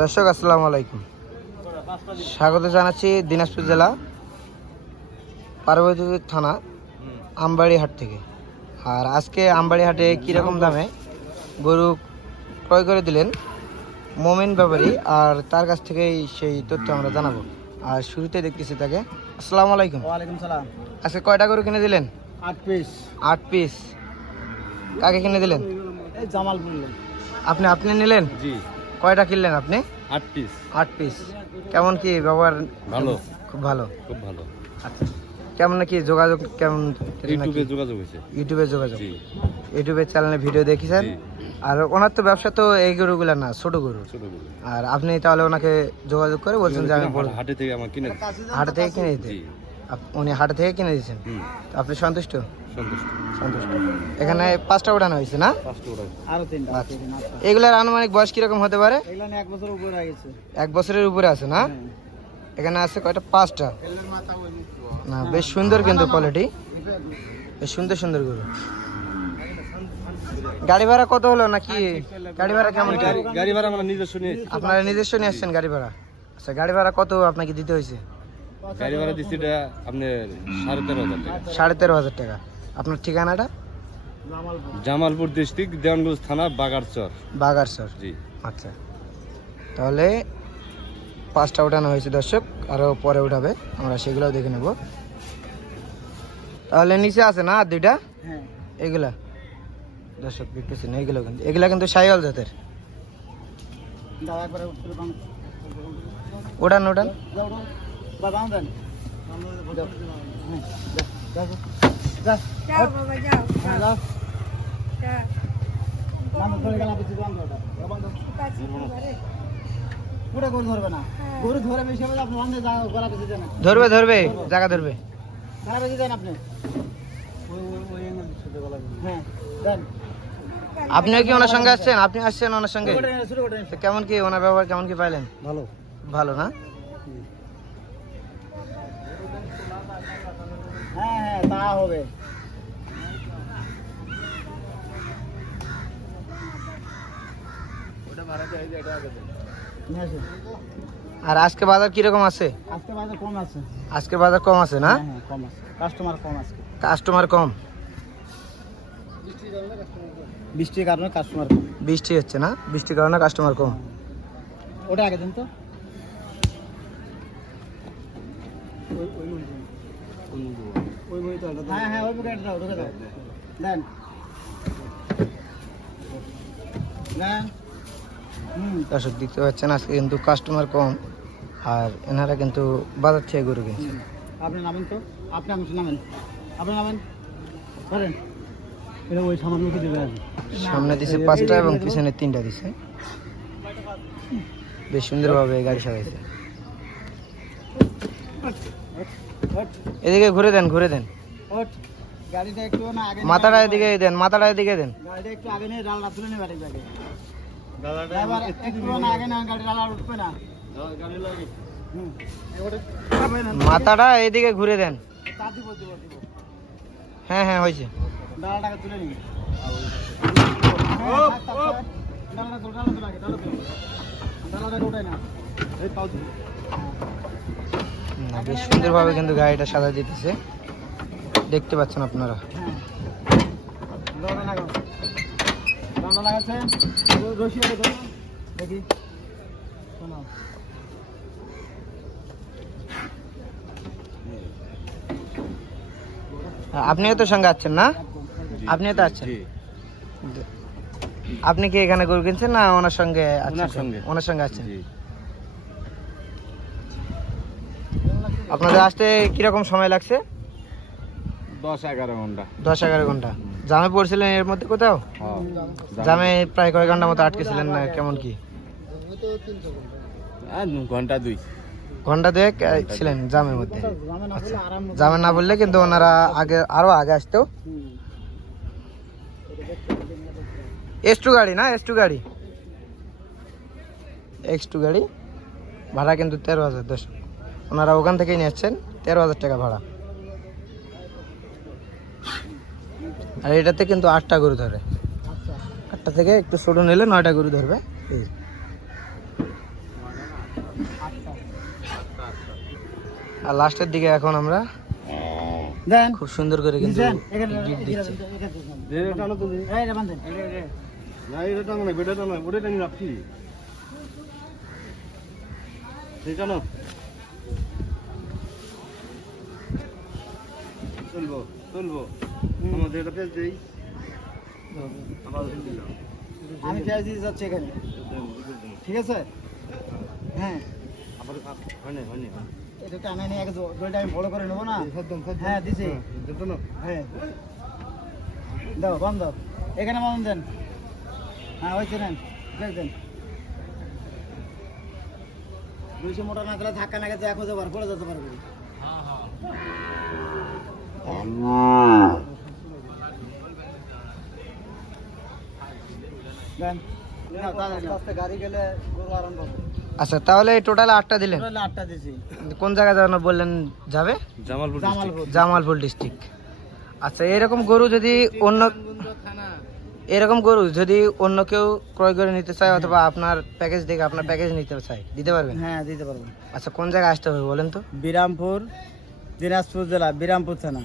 দর্শক আসসালামু আলাইকুম, স্বাগত জানাচ্ছি দিনাজপুর জেলা পার্বতীপুর থানা আমবাড়ি হাট থেকে। আর আজকে আমবাড়ি হাটে কীরকম দামে গরু ক্রয় করে দিলেন মোমিন ব্যাপারী, আর তার কাছ থেকেই সেই তথ্য আমরা জানাবো। আর শুরুতে দেখতেছি তাকে। আসসালামু আলাইকুম। ওয়ালাইকুম সালাম। আজকে কয়টা গরু কিনে দিলেন? 8 পিস। 8 পিস। কাকে কিনে দিলেন? এই জামাল বললেন। আপনি নিলেন? জি। কয়টা কিনলেন আপনি? 8 পিস। 8 পিস। কেমন কি ব্যবহার? ভালো, খুব ভালো। খুব ভালো। আচ্ছা, কেমন কি যোগাযোগ? কেমন? ইউটিউবে যোগাযোগ হয়েছে। ইউটিউবে যোগাযোগ? জি। ইউটিউবে চ্যানেলে ভিডিও দেখেছেন? জি। আর ওনার তো ব্যবসা তো এই গরুগুলো না, ছোট গরু। ছোট গরু। আর আপনি তাহলে ওনাকে যোগাযোগ করে বলছেন যে আমি হাটে থেকে আমার কিনে হাটে থেকে কিনে দিতে? জি। উনি হাটে থেকে কিনে দিয়েছেন? তো আপনি সন্তুষ্ট? সন্তুষ্ট। সন্তুষ্ট। এখানে 5টা উঠানো হয়েছে না? 5টা ওটা। আরো 3টা। আচ্ছা। এগুলার আনুমানিক বয়স কিরকম হতে পারে? এগুলা 1 বছরের উপরে হয়ে গেছে। 1 বছরের উপরে আছে না? এখানে আছে কয়টা? 5টা। না, বেশ সুন্দর কিন্তু কোয়ালিটি, বেশ সুন্দর সুন্দর গরু। গাড়ি ভাড়া কত হলো নাকি? গাড়ি ভাড়া কেমন? গাড়ি ভাড়া আমরা নিজস্ব নিয়ে। আপনারা নিজস্ব নিয়ে আসছেন গাড়ি ভাড়া? আচ্ছা, গাড়ি ভাড়া কত আপনাকে দিতে হয়েছে? গাড়ি ভাড়া দিচ্ছি এটা আপনার 13,500 টাকা। 13,500 টাকা। আপনার ঠিকানাটা? জামালপুর ডিস্ট্রিক্ট, দেওয়ানগঞ্জ থানা, বাগারচর। বাগারচর। জি। আচ্ছা, তাহলে 5টা উঠানো হয়েছে দর্শক, আরও পরে উঠাবে, আমরা সেগুলোও দেখে নেব। তাহলে নিচে আছে না আর 2টা? হ্যাঁ। এগুলা দর্শক দেখতেছেন, এগুলা কিন্তু শাহিওয়াল জাতের। দাও একবারে উপরে বাং। ওঠান। যাও বাবা দেন। যাও। যাও। যাও বাবা যাও। যাও। নাম ধরে গেল আপনি বাং দাও। বাং দাও। পুরো গরু ধরবে না। গরু ধরে বেশি হবে আপনি বান্ধে যাও, গলা বেশি দেন। ধরবে জায়গা ধরবে। গলা বেশি দেন আপনি। ওই ছোট গলা। হ্যাঁ দেন। আপনিও কি ওনার সঙ্গে আসছেন? আপনি আসছেন ওনার সঙ্গে? শুরু করেন। তো কেমন কি ওনার ব্যবহার কেমন কি পাইলেন? ভালো। ভালো না? হ্যাঁ তা হবে। আর আজকে বাজার কিরকম আছে? আজকে বাজার কম আছে। আজকে বাজার কম আছে না? হ্যাঁ কম আছে, কাস্টমার কম আছে। কাস্টমার কম? বৃষ্টির কারণে কাস্টমার কম। বৃষ্টি হচ্ছে না? বৃষ্টির কারণে কাস্টমার কম। ওটা আগে দেন তো। হ্যাঁ ওই প্যাকেট দাও, ঢুকে দাও। দেন দেন। দর্শক দেখতে পাচ্ছেন আজকে কিন্তু কাস্টমার কম, আর এনারা কিন্তু বাজার থেকে গরু কিনছে। আপনি নামেন তো, আপনি নামেন, আপনি নামেন ধরেন। এটা ওই সামান্য কি দেবে? সামনে দিছে 5টা এবং পিছনে 3টা দিছে। বেশ সুন্দরভাবে গাড়ি সাজাইছে। এদিকে ঘুরে দেন। গাড়িটা একটু না আগে, মাথাটা এদিকে দেন। গাড়িটা একটু আগে নিয়ে ডালা তুলে নেবে আগে। ড্রাইভার একটু না আগে না, গাড়ি ডালা উঠবে না। মাথাটা এদিকে ঘুরে দেন। তাতি বলতে। হ্যাঁ হয়েছে। ডালাটাকে তুলে নিন। ডালাটাকে উঠাই না। বেশ সুন্দরভাবে কিন্তু গাড়িটা সাজা দিতেছে, দেখতে পাচ্ছেন আপনারা। দেখি আপনিও তো সঙ্গে আছেন না? আপনিও তো আছেন। আপনি কি এখানে গরু কিনছেন না ওনার সঙ্গে? ওনার সঙ্গে আছেন। আপনাদের আসতে কিরকম সময় লাগছে? 10-11 ঘন্টা। 10-11 ঘন্টা। জামে পড়ছিলেন এর মধ্যে কোথাও? জামে প্রায় কয়েক ঘন্টা মতো আটকেছিলেন না? কেমন কি? ঘন্টা 2। ঘন্টা 2 ছিলেন জামের মধ্যে। জামে না বললে কিন্তু ওনারা আরো আগে আসতো। S2 গাড়ি না? S2 গাড়ি, X2 গাড়ি ভাড়া কিন্তু 13,000। দর্শক ওনারা ওখান থেকেই নিয়েছেন, 13,000 টাকা ভাড়া। আর এটাতে কিন্তু 8টা গরু ধরে। 8টা থেকে একটু ছোট নিলে 9টা গরু ধরবে। আর লাস্টের দিকে এখন আমরা দেন খুব সুন্দর করে কিন্তু দিছেন এখানে গিফট দিচ্ছি। টানো তুমি এই রে বান্ধেন না এটা টানো না বেটা টানো ওটা টানি রাখছি এই টানো চলবো চলবো আমাদের এটা পেজ দেই আবার দিলাম আমি পেঁয়াজ দিয়ে যাচ্ছি এখানে ঠিক আছে হ্যাঁ আবার হয়নি হয়নি এটা টানা নিয়ে আগে দইটা আমি বড় করে নেবো না হ্যাঁ দিছি টানো হ্যাঁ দাও বাম দাও এখানে বাম দেন হ্যাঁ ওই নেন প্লেট দেন 200 মোটা না দিলে ধাক্কা না খেতে 1000 বার পড়ে যেতে পারবে দেন না তাহলে গাড়ি গেলে গরু আরাম পাবে আচ্ছা তাহলে টোটাল 8টা দিলেন। টোটাল 8টা দিছি কোন জায়গায় যাবেন বললেন যাবে? জামালপুর জামালপুর জামালপুর ডিস্ট্রিক্ট। আচ্ছা এরকম গরু যদি অন্য কেউ ক্রয় করে নিতে চায় অথবা আপনার প্যাকেজ দেখে আপনার প্যাকেজ নিতে চায় দিতে পারবেন? হ্যাঁ দিতে পারবো। আচ্ছা কোন জায়গায় আসতে হবে বলেন তো? বিরামপুর, দিনাজপুর জেলা, বিরামপুর থানা,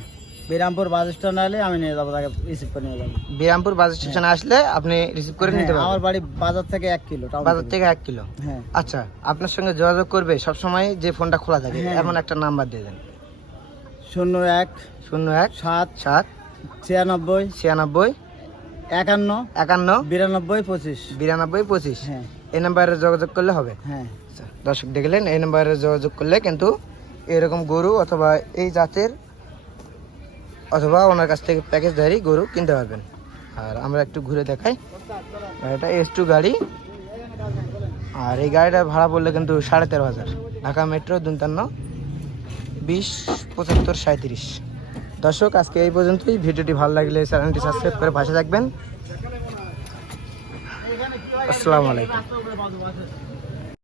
বিরামপুর বাস স্ট্যান্ড আলে আমি নিয়ে যাবো, তাকে রিসিভ করে নিয়ে যাবো। বিরামপুর বাস স্টেশনে আসলে আপনি রিসিভ করে নিতে হ্যাঁ, আমার পারবেন। বাড়ি বাজার থেকে 1 কিলো, টাউন বাজার থেকে 1 কিলো। হ্যাঁ আচ্ছা আপনার সঙ্গে যোগাযোগ করবে সব সময় যে ফোনটা খোলা থাকে হ্যাঁ। এমন একটা নাম্বার দিয়ে দেন। 01 01 7 7 96 96 51 51 92 25। 92 25 হ্যাঁ এই নাম্বারে যোগাযোগ করলে হবে। হ্যাঁ আচ্ছা, দর্শক দেখলেন এই নাম্বারে যোগাযোগ করলে কিন্তু এরকম গরু অথবা এই জাতের অথবা ওনার কাছ থেকে প্যাকেজ ধারি গরু কিনতে পারবেন। আর আমরা একটু ঘুরে দেখাই, এটা S2 গাড়ি আর এই গাড়িটা ভাড়া পড়লে কিন্তু 13,500, ঢাকা মেট্রো 52 20 75 37। দর্শক আজকে এই পর্যন্তই। ভিডিওটি ভালো লাগলে চ্যানেলটি সাবস্ক্রাইব করে পাশে থাকবেন। আসসালামু আলাইকুম।